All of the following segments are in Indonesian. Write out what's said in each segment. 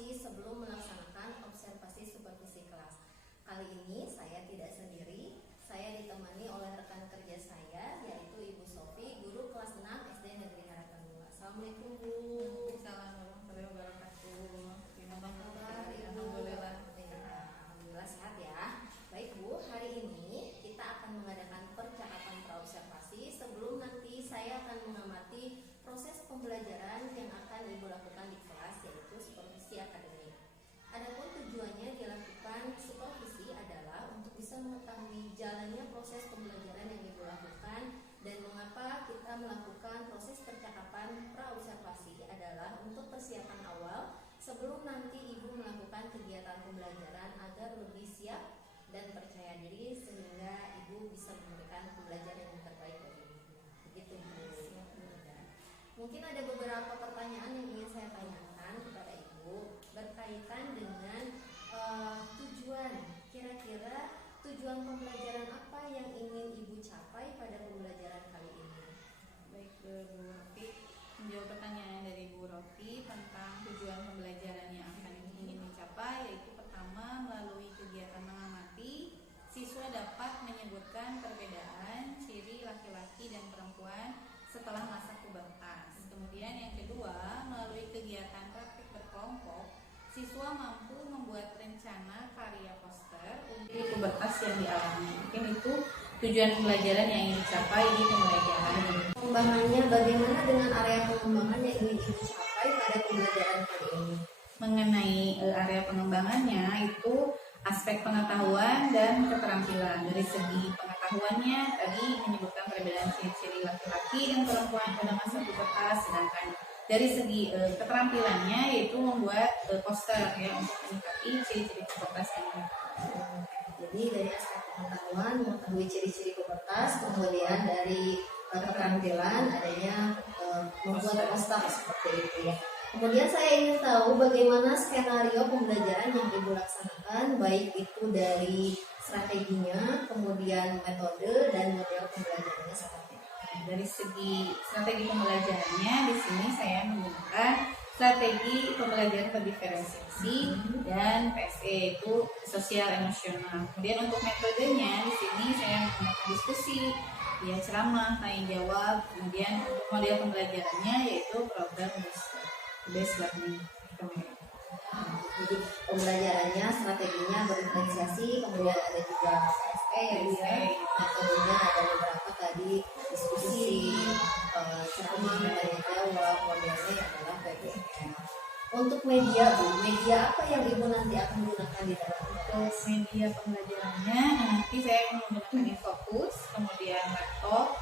observasi sebelum melaksanakan observasi supervisi kelas. Kali ini saya tidak sendiri, saya ditemani oleh rekan kerja saya, yaitu Ibu Sofi, guru kelas 6 SD Negeri Harapan 2. Assalamualaikum Bu. Assalamualaikum warahmatullahi wabarakatuh. Gimana kabar? Alhamdulillah. Alhamdulillah sehat ya. Baik Bu, hari ini kita akan mengadakan percakapan praobservasi sebelum nanti saya akan mengamati proses pembelajaran yang akan Ibu lakukan di kelas, yaitu supervisi akademik. Adapun tujuannya dilakukan supervisi adalah untuk bisa mengetahui jalannya proses pembelajaran yang Ibu lakukan dan mengapa kita melakukan proses percakapan praobservasi adalah untuk persiapan awal sebelum nanti Ibu melakukan kegiatan pembelajaran agar lebih siap dan percaya diri sehingga Ibu bisa memberikan pembelajaran yang terbaik bagi Ibu. Begitu Bu. Mungkin ada beberapa pertanyaan yang ingin saya tanyakan kepada Ibu berkaitan dengan tujuan. Kira-kira tujuan pembelajaran apa yang ingin Ibu capai pada pembelajaran kali ini? Baik Bu Rofi, menjawab pertanyaan dari Bu Rofi tentang tujuan pembelajaran yang akan ingin dicapai, yaitu pertama, melalui kegiatan mengamati, siswa dapat menyebutkan perbedaan ciri laki-laki dan perempuan setelah masa pubertas. Kemudian yang kedua, melalui kegiatan praktik berkelompok, siswa mampu membuat rencana karya poster untuk pubertas yang dialami. Mungkin itu tujuan pembelajaran yang ingin dicapai di pembelajaran ini. Pengembangannya bagaimana dengan area pengembangan yang ingin Ibu capai pada pembelajaran kali ini? Mengenai area pengembangannya itu aspek pengetahuan dan keterampilan. Dari segi pengetahuannya tadi menyebutkan perbedaan ciri-ciri laki-laki dan perempuan pada masa pubertas, sedangkan dari segi keterampilannya yaitu membuat poster ya untuk meningkati ciri-ciri pubertas ini. Jadi dari aspek pengetahuan mengetahui ciri-ciri pubertas, kemudian dari keterampilan adanya membuat poster seperti itu ya. Kemudian saya ingin tahu bagaimana skenario pembelajaran yang Ibu laksanakan, baik itu dari strateginya, kemudian metode dan model pembelajarannya seperti apa. Dari segi strategi pembelajarannya, di sini saya menggunakan strategi pembelajaran terdiferensiasi dan PSE, itu sosial emosional. Kemudian untuk metodenya di sini saya menggunakan diskusi, ya ceramah, tanya jawab. Kemudian untuk model pembelajarannya yaitu program based learning. Jadi pembelajarannya, strateginya berdiferensiasi, kemudian ada juga PSE ya, metodenya ada beberapa tadi diskusi, ceramah, tanya jawab, modelnya adalah PBL. Untuk media Bu, media apa yang Ibu nanti akan gunakan di dalam Untuk media pembelajarannya nanti saya menggunakan Infocus, kemudian laptop,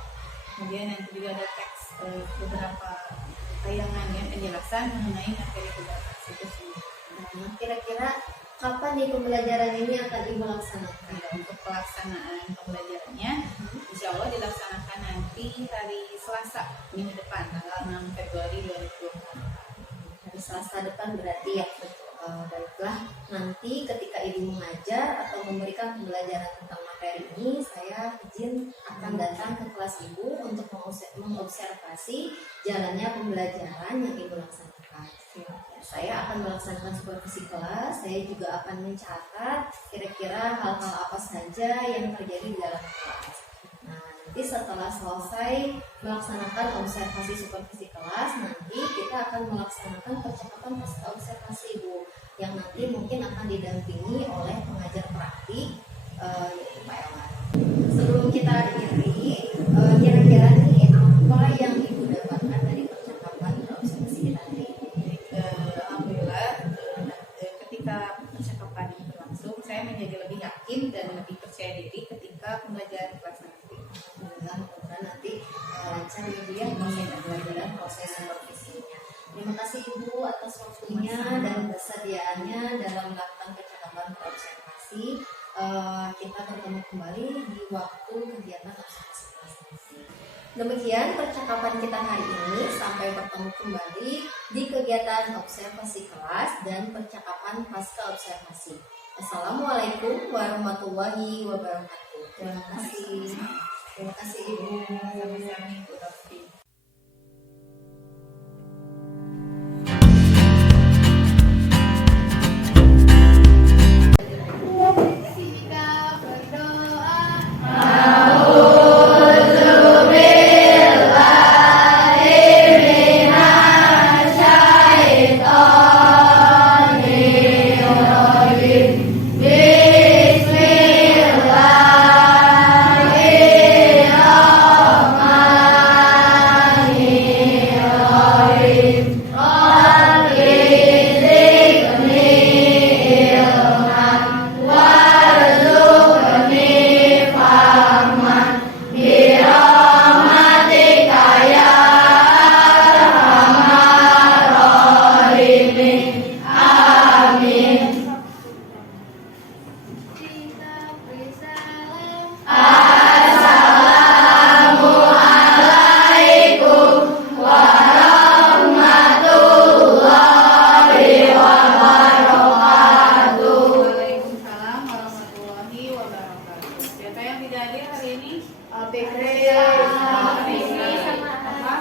kemudian nanti juga ada teks beberapa tayangan ya, penjelasan mengenai materi pubertas itu semua. Nah, kira-kira kapan nih pembelajaran ini akan Ibu laksanakan? Untuk pelaksanaan pembelajarannya, insya Allah dilaksanakan nanti hari Selasa minggu depan, tanggal 6 Februari 2020. Hari Selasa depan berarti ya. Baiklah, nanti ketika Ibu mengajar atau memberikan pembelajaran tentang materi ini, saya izin akan datang ke kelas Ibu untuk mengobservasi jalannya pembelajaran yang Ibu laksanakan. Saya akan melaksanakan supervisi kelas, saya juga akan mencatat kira-kira hal-hal apa saja yang terjadi di dalam kelas. Nah, nanti setelah selesai melaksanakan observasi supervisi kelas, nanti kita akan melaksanakan percakapan pasca observasi Bu, yang nanti mungkin akan didampingi oleh pengajar praktik yaitu Pak Elman. Sebelum kita akhiri, kira-kira nih apa yang Ibu dapatkan dari percakapan observasi kita hari ini? Alhamdulillah, ketika percakapan ini berlangsung, saya menjadi lebih yakin dan lebih percaya diri ketika pembelajaran kelas nanti. Mudah-mudahan nanti lancar Ibu ya pembelajaran proses supervisinya. Terima kasih Ibu atas waktunya dan kesediaannya dalam melakukan percakapan observasi. Kita bertemu kembali di waktu kegiatan observasi kelas nanti. Demikian percakapan kita hari ini. Sampai bertemu kembali di kegiatan observasi kelas dan percakapan pasca observasi. Assalamualaikum warahmatullahi wabarakatuh. Terima kasih. Terima kasih Ibu. Sama-sama Ibu Rofi.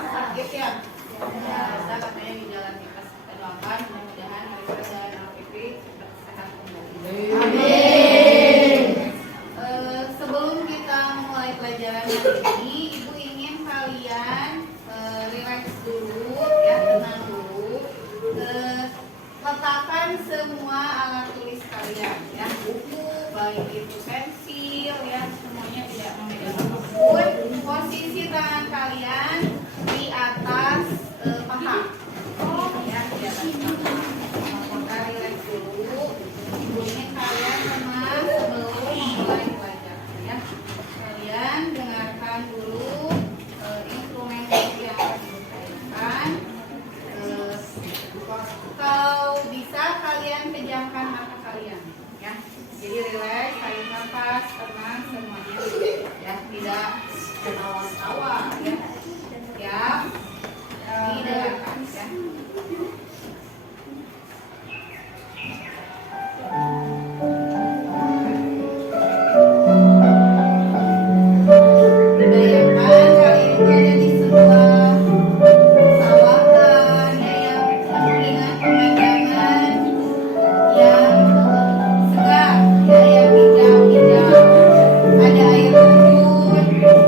Sakit ya? Biasa katanya gejala tipes. Kita doakan mudah-mudahan hari kerja dan Fikri cepat sehat kembali. Amin. Sebelum kita mulai pelajaran hari ini, Ibu ingin kalian relax dulu, ya, tenang dulu. Letakkan semua alat tulis kalian, ya, buku, baik itu pensil, ya, semuanya tidak memegang apapun. Posisi tangan kalian di atas paha, ya, di atas paha. Kita relax dulu. Ibu ingin kalian tenang sebelum mulai pelajaran, ya. Kalian dengarkan dulu instrumen yang akan dimainkan. Kalau bisa kalian pejamkan mata kalian, ya. Jadi relax, tarik nafas, tenang semuanya, ya. Tidak ketawa-tawa, ya. Siap. Didengarkan, ya. Bayangkan kalian berada di sebuah sawahan, ya, dengan pemandangan yang segar, ya, yang hijau-hijau. Ada air terjun,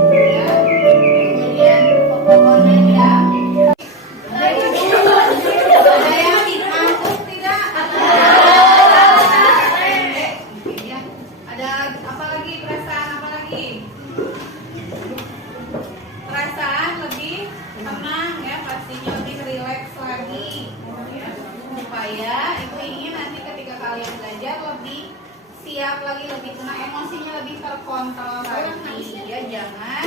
ya, kemudian pepohonan yang ada yang ngantuk tidak? Mungkin, ya. Ada apa lagi? Perasaan apa lagi? Perasaan lebih tenang, ya, pastinya lebih rileks lagi, ya. Supaya Ibu ingin nanti ketika kalian belajar lebih siap lagi, lebih tenang, emosinya lebih terkontrol lagi, ya. Jangan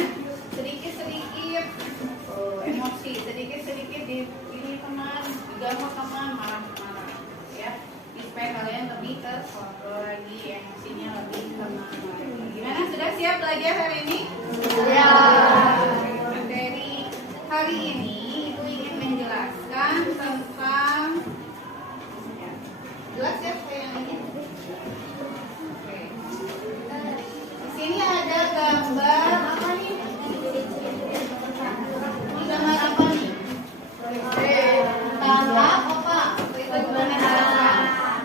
sedikit-sedikit emosi, sedikit-sedikit di ini teman, diganggu teman, marah-marah, ya. Supaya kalian lebih terkontrol lagi, emosinya lebih tenang lagi. Gimana, sudah siap belajar hari ini? Ya. Materi hari ini Ibu ingin menjelaskan tentang, ya, jelas ya supaya yang ini. Oke. Di sini ada gambar apa nih? Ini gambar apa nih? Tahap apa?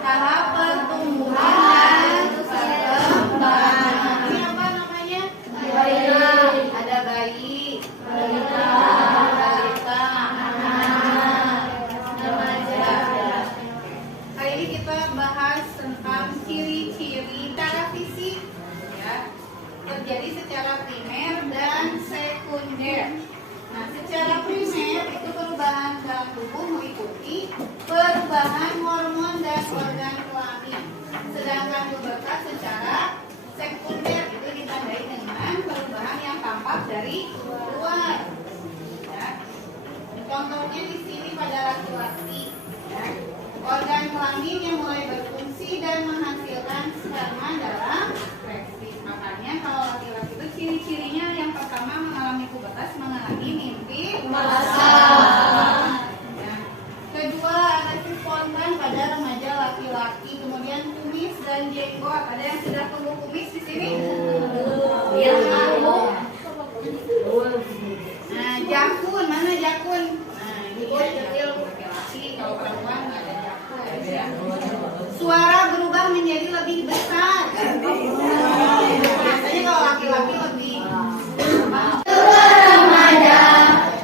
Tahap pertumbuhan perkembangan. Ini apa namanya? Ada bayi, balita, anak, remaja. Hari ini kita bahas tentang ciri-ciri secara fisik, ya, terjadi secara primer dan sekunder. Nah, secara primer itu perubahan dalam tubuh meliputi perubahan hormon dan organ kelamin. Sedangkan pubertas secara sekunder itu ditandai dengan perubahan yang tampak dari luar. Ya. Contohnya di sini pada laki-laki, ya. Organ kelamin yang mulai berfungsi dan menghasilkan sperma dalam fleksi. Makanya kalau laki-laki itu ciri-cirinya yang pertama mengalami pubertas, mengalami mimpi basah. Ya. Kedua, ada spontan pada remaja laki-laki, kemudian kumis dan jenggot. Ada yang sudah tumbuh kumis di sini? Iya, tumbuh. Nah, jakun, mana jakun? Nah, ini dia kecil laki-laki, kalau perempuan nggak ada jakun. Ya. Suara berubah menjadi lebih besar. Biasanya kalau laki-laki lebih Remaja,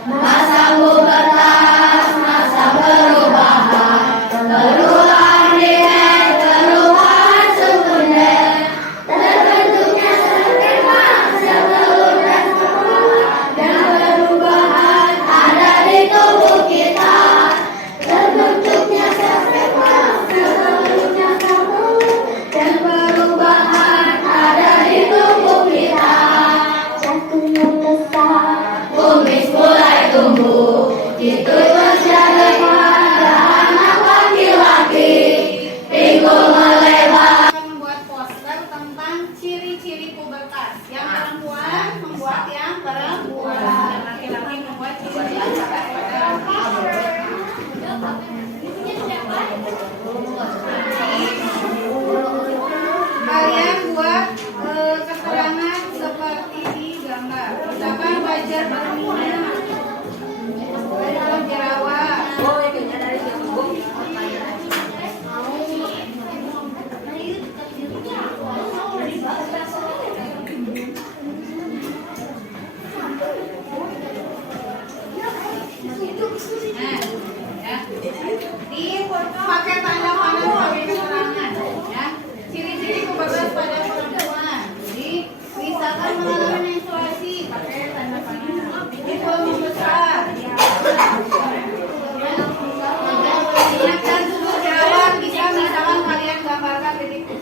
masa pubertas, masa perubahan, perubahan primer, perubahan sekunder, terbentuknya sperma sebelum dan setelah, dan perubahan ada di tubuh kita, terbentuknya sperma sebelumnya sebelum, dan perubahan ada di tubuh kita. Jantungnya besar, kumis mulai tumbuh, itu terjadi pada anak laki-laki, pinggul melebar. akan membuat poster tentang ciri-ciri pubertas. Yang perempuan membuat yang perempuan, dan laki-laki membuat ciri-ciri pubertas pada kalian buat keterangan seperti di gambar. belajar berminat. Jerawat. Pakai tanda panah sebagai keterangan, ya. Ciri-ciri kebebasan pada perempuan. Jadi, misalkan mengalami menstruasi, pakai tanda panah. Ini belum membesar. Ingatkan tubuh jerawat, bisa misalkan kalian gambarkan titik.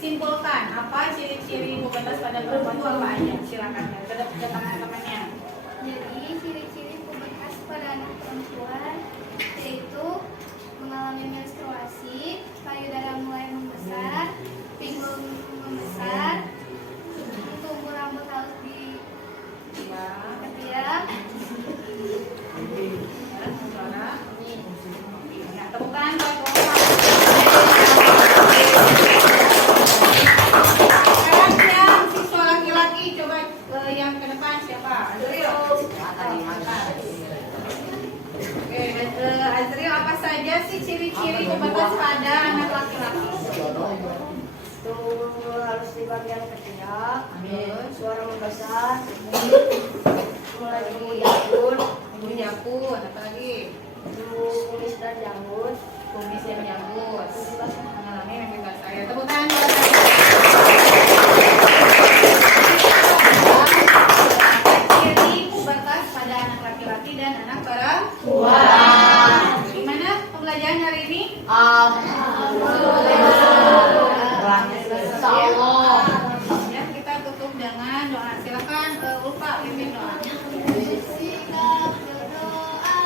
Simpulkan apa ciri-ciri pubertas pada perempuan itu apa aja? Silakan ya, ke teman-temannya. Jadi ciri-ciri pubertas pada anak perempuan yaitu mengalami menstruasi, payudara mulai membesar, pinggul membesar, tumbuh rambut halus di ketiak. Ya, temukan yang ke depan siapa? Azril. Oke, Azril, apa saja sih ciri-ciri pubertas pada anak laki-laki? Tumbuh halus di bagian ketiak, suara membesar, mulai tumbuh Jakun, apa lagi? kumis dan janggut, Kumis yang janggut. Mengalami mimpi basah. Ya, tepuk tangan buat ciri pubertas pada anak laki-laki dan anak perempuan. Gimana pembelajaran hari ini? Ya, kita tutup dengan doa. Silakan Ulfa pimpin doa. sikap berdoa.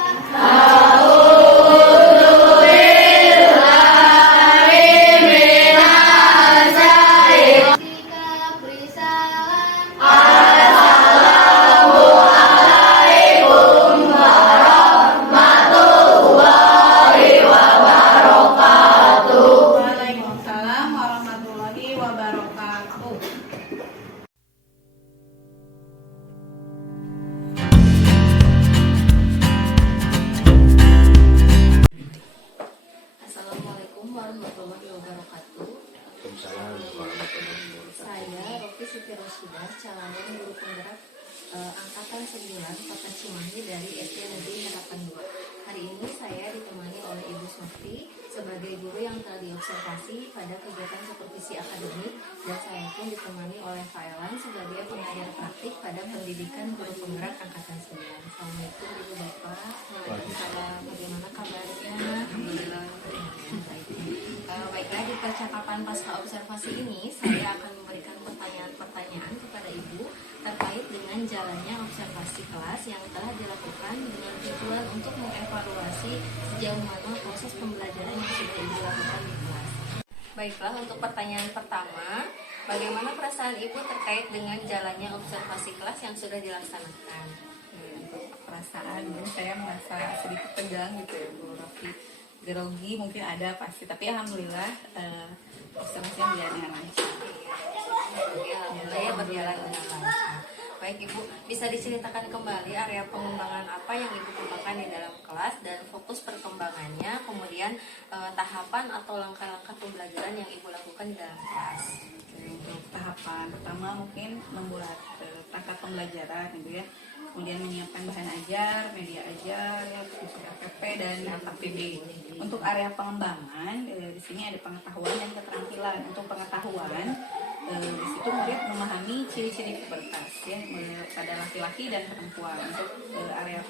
Sikap risalah. Waalaikumsalam warahmatullahi wabarakatuh. Assalamualaikum warahmatullahi wabarakatuh. Saya Rofi Siti Rosida, calon guru penggerak angkatan 9 Kota Cimahi dari SD Negeri Harapan 2. Hari ini saya ditemani oleh Ibu Sofri sebagai guru yang telah diobservasi pada kegiatan supervisi akademik, dan saya pun ditemani oleh Pak Elan sebagai pengajar praktik pada pendidikan guru penggerak angkatan 9. Assalamualaikum Ibu Bapak. Waalaikumsalam. Bagaimana kabarnya? Alhamdulillah. Baiklah, di percakapan pasca observasi ini saya akan memberikan pertanyaan-pertanyaan kepada Ibu terkait dengan jalannya observasi kelas yang telah dilakukan dengan tujuan untuk mengevaluasi sejauh mana proses pembelajaran yang sudah Ibu lakukan di kelas. Baiklah, untuk pertanyaan pertama, bagaimana perasaan Ibu terkait dengan jalannya observasi kelas yang sudah dilaksanakan? Untuk perasaan, mungkin saya merasa sedikit tegang gitu ya Bu Rofi, grogi mungkin ada pasti, tapi alhamdulillah observasinya berjalan dengan lancar. Alhamdulillah berjalan dengan lancar. Baik Ibu, bisa diceritakan kembali area pengembangan apa yang Ibu kembangkan di dalam kelas dan fokus perkembangannya, kemudian tahapan atau langkah-langkah pembelajaran yang Ibu lakukan di dalam kelas. Untuk tahapan pertama mungkin membuat perangkat pembelajaran gitu ya, kemudian menyiapkan bahan ajar, media ajar, ya, APP dan APD. Untuk area pengembangan di sini ada pengetahuan dan keterampilan. Untuk pengetahuan di situ murid memahami ciri-ciri pubertas ya pada laki-laki dan perempuan. Untuk area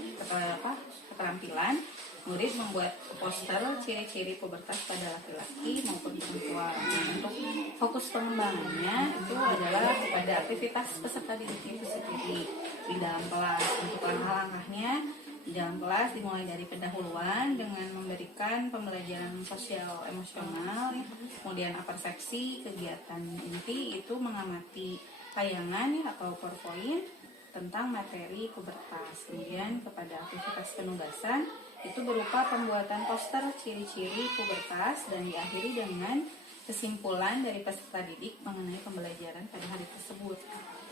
keterampilan, murid membuat poster ciri-ciri pubertas pada laki-laki maupun perempuan. Untuk fokus pengembangannya itu adalah pada aktivitas peserta didik itu sendiri di dalam kelas. Untuk langkah-langkahnya di dalam kelas dimulai dari pendahuluan dengan memberikan pembelajaran sosial emosional, ya. Kemudian persepsi kegiatan inti itu mengamati tayangan ya, atau PowerPoint tentang materi pubertas. Kemudian kepada aktivitas penugasan itu berupa pembuatan poster ciri-ciri pubertas dan diakhiri dengan kesimpulan dari peserta didik mengenai pembelajaran pada hari tersebut.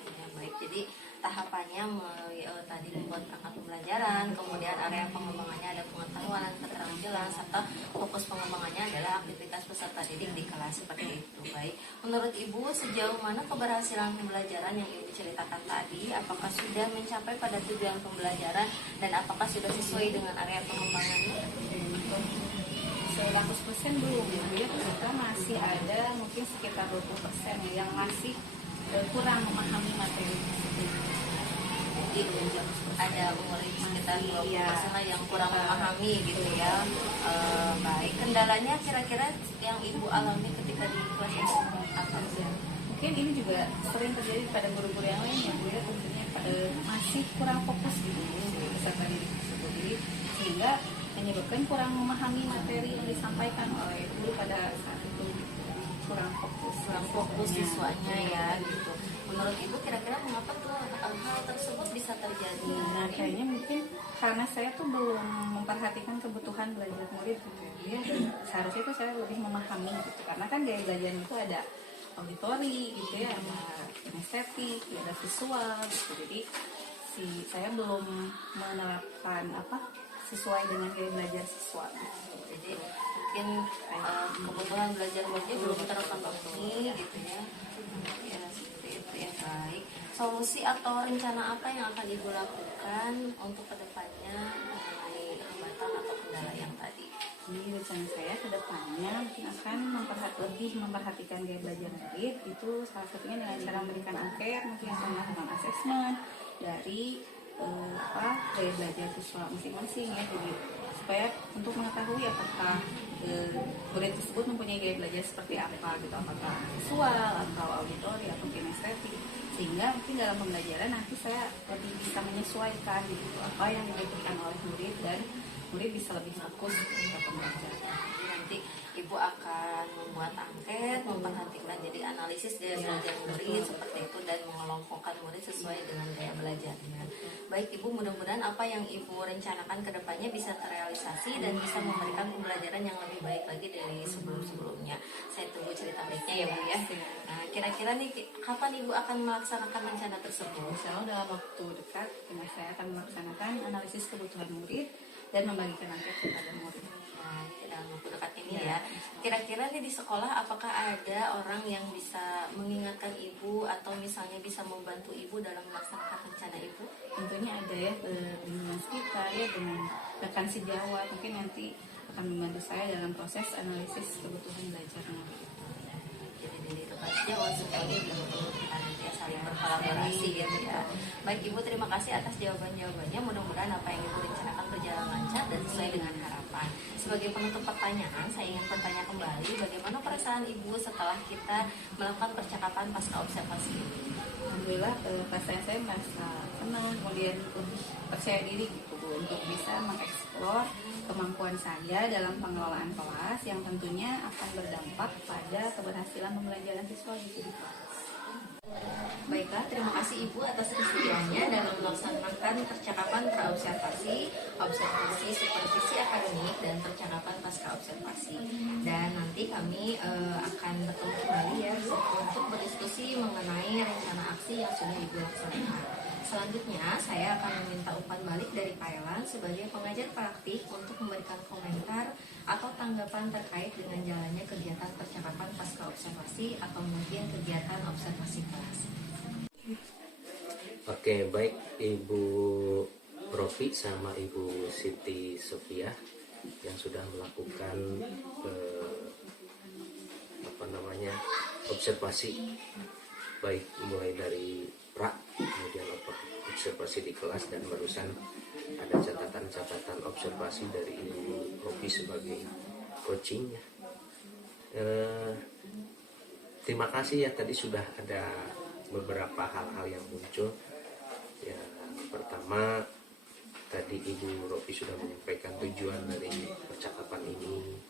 Ya, baik, jadi tahapannya melalui tadi membuat perangkat pembelajaran, kemudian area pengembangannya ada pengetahuan, keterampilan, serta fokus pengembangannya adalah aktivitas peserta didik di kelas seperti itu. Baik, menurut Ibu sejauh mana keberhasilan pembelajaran yang Ibu ceritakan tadi? Apakah sudah mencapai pada tujuan pembelajaran dan apakah sudah sesuai dengan area pengembangannya? 100% belum ya, kita masih ada mungkin sekitar 20% yang masih kurang memahami materi tersebut. Jadi ada murid sekitar 20% lah yang kurang memahami gitu ya. Baik, kendalanya kira-kira yang Ibu alami ketika di kelas ini apa sih? Mungkin ini juga sering terjadi pada guru-guru yang lain ya Bu ya, tentunya masih kurang fokus gitu peserta didik tersebut. Jadi sehingga menyebabkan kurang memahami materi yang disampaikan oleh guru pada saat itu, kurang fokus siswanya ya gitu. Menurut Ibu kira-kira mengapa tuh hal tersebut bisa terjadi? Nah kayaknya mungkin karena saya tuh belum memperhatikan kebutuhan belajar murid gitu ya, dan seharusnya tuh saya lebih memahami gitu, karena kan gaya belajar itu ada auditori gitu ya, ada kinestetik, ada visual gitu. Jadi saya belum menerapkan sesuai dengan gaya belajar siswa gitu. Jadi mungkin kebutuhan belajar muridnya belum terpenuhi gitu ya. Ya seperti itu ya. Baik, solusi atau rencana apa yang akan Ibu lakukan untuk kedepannya mengenai hambatan atau kendala yang tadi? Jadi rencana saya ke depannya mungkin akan lebih memperhatikan gaya belajar murid, itu salah satunya dengan cara memberikan angket, mungkin akan melakukan asesmen dari gaya belajar siswa masing-masing ya, jadi supaya untuk mengetahui apakah murid tersebut mempunyai gaya belajar seperti apa gitu, apakah visual atau auditori atau kinestetik, sehingga mungkin dalam pembelajaran nanti saya lebih bisa menyesuaikan gitu apa yang dibutuhkan oleh murid dan murid bisa lebih fokus pada pembelajaran. Nanti Ibu akan membuat angket, memperhatikan jadi analisis gaya belajar murid seperti itu dan mengelompokkan murid sesuai dengan gaya belajarnya. Baik Ibu, mudah-mudahan apa yang Ibu rencanakan ke depannya bisa terrealisasi dan bisa memberikan pembelajaran yang lebih baik lagi dari sebelum-sebelumnya. Saya tunggu cerita baiknya ya Bu ya. Nah, kira-kira nih kapan Ibu akan melaksanakan rencana tersebut? Insya Allah dalam waktu dekat saya akan melaksanakan analisis kebutuhan murid dan membagikan angket kepada murid. Nah, dalam waktu dekat ini ya. Kira-kira nih di sekolah apakah ada orang yang bisa mengingatkan Ibu atau misalnya bisa membantu Ibu dalam melaksanakan rencana Ibu? Tentunya ada ya, dengan kita ya, dengan rekan sejawat mungkin nanti akan membantu saya dalam proses analisis kebutuhan belajar murid. Jadi dari rekan sejawat semuanya kita nanti saling berkolaborasi gitu ya. Baik Ibu, terima kasih atas jawaban-jawabannya. Mudah-mudahan apa yang Ibu rencanakan berjalan lancar dan sesuai dengan harapan. Sebagai penutup pertanyaan, saya ingin bertanya kembali, bagaimana perasaan Ibu setelah kita melakukan percakapan pasca observasi ini? Alhamdulillah perasaan saya merasa senang, kemudian lebih percaya diri gitu Bu, untuk bisa mengeksplor kemampuan saya dalam pengelolaan kelas yang tentunya akan berdampak pada keberhasilan pembelajaran siswa gitu di kelas. Baiklah, terima kasih Ibu atas kesediaannya dalam melaksanakan percakapan praobservasi, observasi supervisi akademik, dan percakapan pasca observasi. Dan nanti kami akan bertemu kembali ya untuk berdiskusi mengenai rencana aksi yang sudah Ibu laksanakan. Selanjutnya, saya akan meminta umpan balik dari Pak Elan sebagai pengajar praktik untuk memberikan komentar atau tanggapan terkait dengan jalannya kegiatan percakapan pasca observasi atau mungkin kegiatan observasi kelas. Oke, baik Ibu Rofi sama Ibu Siti Sofia yang sudah melakukan observasi, baik mulai dari pra, kemudian observasi di kelas, dan barusan ada catatan-catatan observasi dari Ibu Rofi sebagai coaching. Terima kasih ya, tadi sudah ada beberapa hal-hal yang muncul. Ya, pertama tadi Ibu Rofi sudah menyampaikan tujuan dari percakapan ini.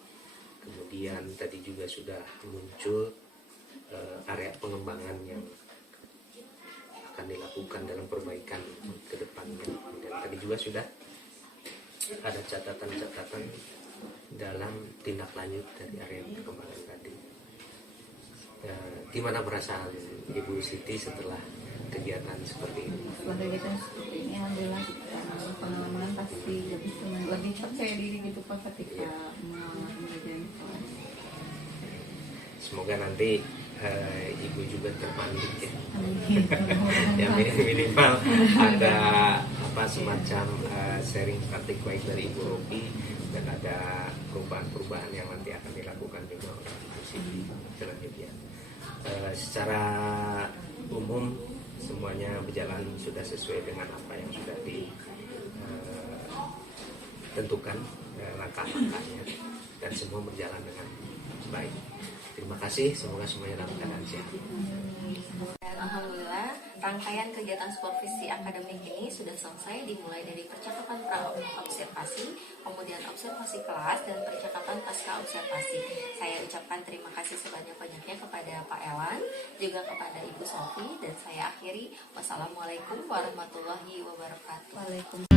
Kemudian tadi juga sudah muncul area pengembangan yang akan dilakukan dalam perbaikan ke depannya. Dan tadi juga sudah ada catatan-catatan dalam tindak lanjut dari area perkembangan tadi. Gimana perasaan Ibu Siti setelah kegiatan seperti ini? Setelah kegiatan seperti ini, alhamdulillah pengalaman pasti lebih percaya diri gitu Pak ketika mengalami kejadian. Semoga nanti Ibu juga terpandik ya. Ya minimal ada semacam sharing praktik baik dari Ibu Rofi, dan ada perubahan-perubahan yang nanti akan dilakukan juga oleh Ibu Siti selanjutnya. Secara umum semuanya berjalan sudah sesuai dengan apa yang sudah ditentukan langkah-langkahnya, dan semua berjalan dengan baik. Terima kasih, semoga semuanya dalam keadaan sehat. Dan alhamdulillah rangkaian kegiatan supervisi akademik ini sudah selesai, dimulai dari percakapan pra-observasi, kemudian observasi kelas, dan percakapan pasca observasi. Saya ucapkan terima kasih sebanyak-banyaknya kepada Pak Elan, juga kepada Ibu Sofi, dan saya akhiri. Wassalamualaikum warahmatullahi wabarakatuh.